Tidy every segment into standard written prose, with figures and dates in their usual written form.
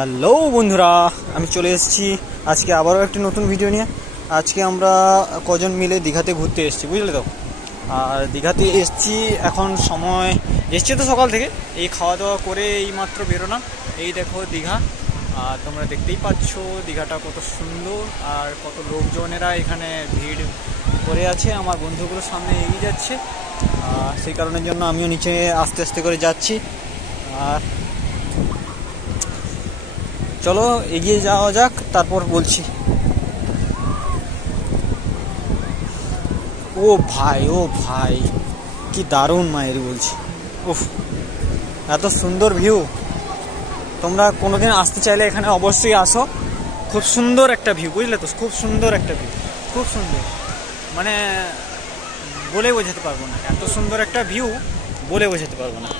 Hello বন্ধুরা, আমি চলে এসেছি আজকে আবারও একটি নতুন ভিডিও নিয়ে। আজকে আমরা কজন মিলে দীঘাতে ঘুরতে এসেছি, বুঝলে তো। আর দীঘাতে এসেছি, এখন সময় এসছি তো সকাল থেকে, এই খাওয়া দাওয়া করে এই মাত্র বেরোলাম। এই দেখো দীঘা, আর তোমরা দেখতেই পাচ্ছ দীঘাটা কত সুন্দর আর কত লোকজনেরা এখানে ভিড় করে আছে। আমার বন্ধুগুলো সামনে এগিয়ে যাচ্ছে, সেই কারণের জন্য আমিও নিচে আস্তে আস্তে করে যাচ্ছি। আর চলো এগিয়ে যাওয়া যাক, তারপর বলছি। ও ভাই কি দারুণ মায়ের বলছি, উফ এত সুন্দর ভিউ। তোমরা কোনোদিন আসতে চাইলে এখানে অবশ্যই আসো, খুব সুন্দর একটা ভিউ, বুঝলে তো। খুব সুন্দর একটা ভিউ, খুব সুন্দর, মানে বলে বোঝাতে পারবো না, এত সুন্দর একটা ভিউ বলে বোঝাতে পারবো না।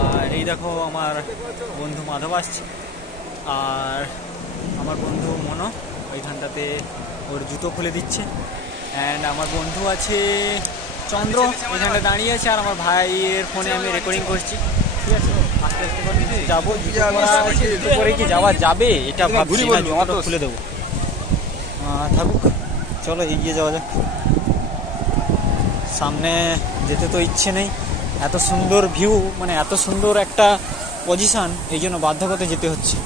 আর এই দেখো আমার বন্ধু মাধব আসছে, আর আমার বন্ধু মনো ওইখানটাতে ওর জুতো খুলে দিচ্ছে। অ্যান্ড আমার বন্ধু আছে চন্দ্র, ওইখানটা দাঁড়িয়ে আছে। আর আমার ভাইয়ের ফোনে আমি রেকর্ডিং করছি, ঠিক আছে। আস্তে আস্তে করে যাবো, জুতো পরে কি যাওয়া যাবে এটা ভাবছি না, জুতোটা খুলে দেবো। থাকুক, চলো এগিয়ে যাওয়া যাক। সামনে যেতে তো ইচ্ছে নেই, এত সুন্দর ভিউ, মানে এত সুন্দর একটা পজিশন, এই জন্য বাধ্যকতা যেতে হচ্ছে।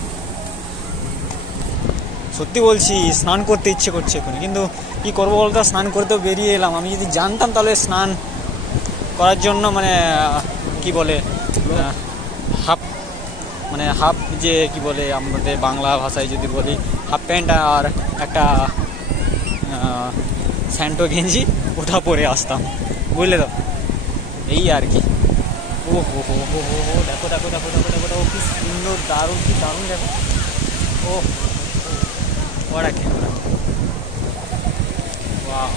সত্যি বলছি, স্নান করতে ইচ্ছে করছে এখন, কিন্তু কি করবো বলতো, স্নান করতেও বেরিয়ে এলাম। আমি যদি জানতাম তাহলে স্নান করার জন্য মানে কি বলে হাফ যে কি বলে আমাদের বাংলা ভাষায় যদি বলি হাফ প্যান্ট আর একটা স্যান্টো গেঞ্জি, ওটা পরে আসতাম, বুঝলে তো। এই আর কি। ও হো হো হো হো হো, দেখো দেখো দেখো দেখো দেখো দেখো, কি সুন্দর, দারুণ, কি দারুণ দেখো। ও ওরা ক্যামেরা, ওয়াও,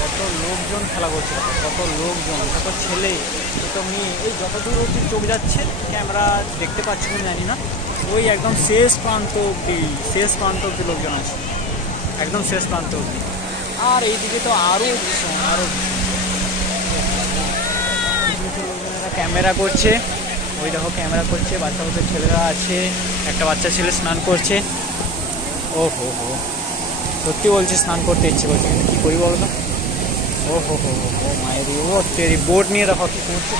কত লোকজন খেলা করছে, কত লোকজন, কত ছেলে, কত মেয়ে। এই যতদূর অব্দি চোখ যাচ্ছে, ক্যামেরা দেখতে পাচ্ছি আমি জানি না, ওই একদম শেষ প্রান্ত অব্দি লোকজন আছে, একদম শেষ প্রান্ত অব্দি। আর এইদিকে তো আরও ভীষণ, আরও লোকজনেরা ক্যামেরা করছে। ওই দেখো ক্যামেরা করছে, বাচ্চা বাচ্চা ছেলেরা আছে, একটা বাচ্চা ছেলে স্নান করছে। ও হো হো, সত্যি বলছি স্নান করতে ইচ্ছে করছে, কিন্তু কী করি বলো তো। ও হো হো হো মায়ের, ও তেরি বোট নিয়ে দেখো কী করছে।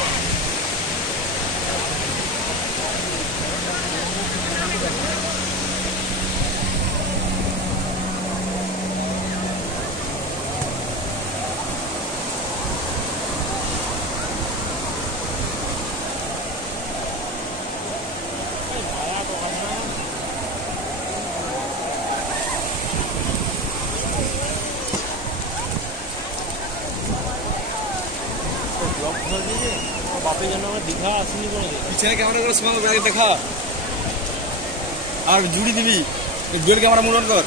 বাপের জন্য আমরা দীঘা আসিনি কোনো, পিছনে ক্যামেরা করে সময় আগে দেখা, আর জুড়ি দিবি, জোর ক্যামেরা মুড়ন কর।